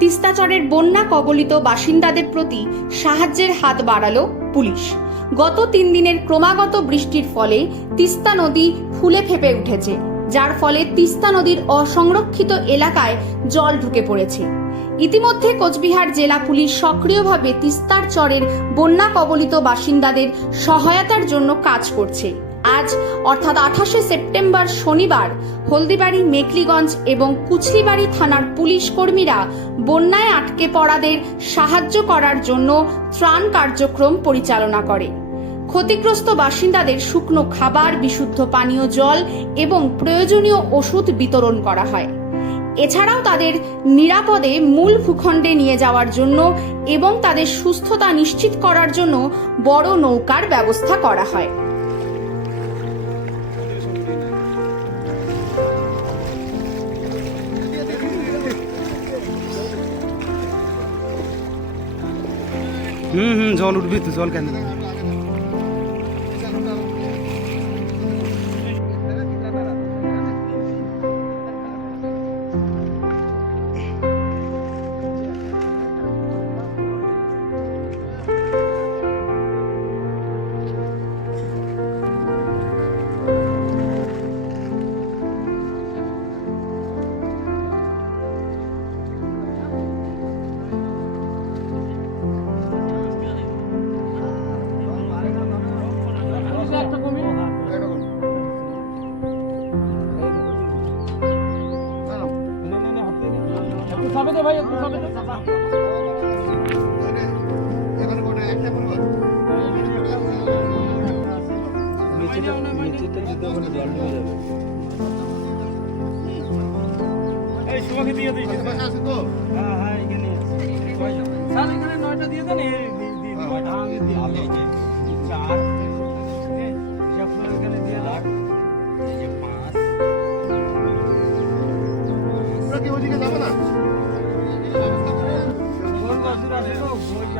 তিস্তাচরের বন্যা কবলিত বাসিন্দাদের প্রতি সাহায্যের হাত বাড়ালো পুলিশ। গত তিন দিনের ক্রমাগত বৃষ্টির ফলে তিস্তা নদী ফুলে ফেপে উঠেছে, যার ফলে তিস্তা নদীর অসংরক্ষিত এলাকায় জল ঢুকে পড়েছে। ইতিমধ্যে কোচবিহার জেলা পুলিশ সক্রিয়ভাবে তিস্তার চরের বন্যা কবলিত বাসিন্দাদের সহায়তার জন্য কাজ করছে। আজ, অর্থাৎ আঠাশে সেপ্টেম্বর শনিবার, হলদিবাড়ি, মেকলিগঞ্জ এবং কুচলিবাড়ি থানার পুলিশ কর্মীরা বন্যায় আটকে পড়াদের সাহায্য করার জন্য ত্রাণ কার্যক্রম পরিচালনা করে। ক্ষতিগ্রস্ত বাসিন্দাদের শুকনো খাবার, বিশুদ্ধ পানীয় জল এবং প্রয়োজনীয় ওষুধ বিতরণ করা হয়। এছাড়াও তাদের নিরাপদে মূল ভূখণ্ডে নিয়ে যাওয়ার জন্য এবং তাদের সুস্থতা নিশ্চিত করার জন্য বড় নৌকার ব্যবস্থা করা হয়। হুম হুম জল উঠবি তো জল কেন? এই সুমাকে দিয়ে দিই। হ্যাঁ হ্যাঁ এখানে স্যার এখানে নয়টা দিয়ে দেন দি- দি- নয়টা আগে দিয়ে দিন। চার। এই, এখানে দিয়ে দাও। এই যে পাঁচ। কোন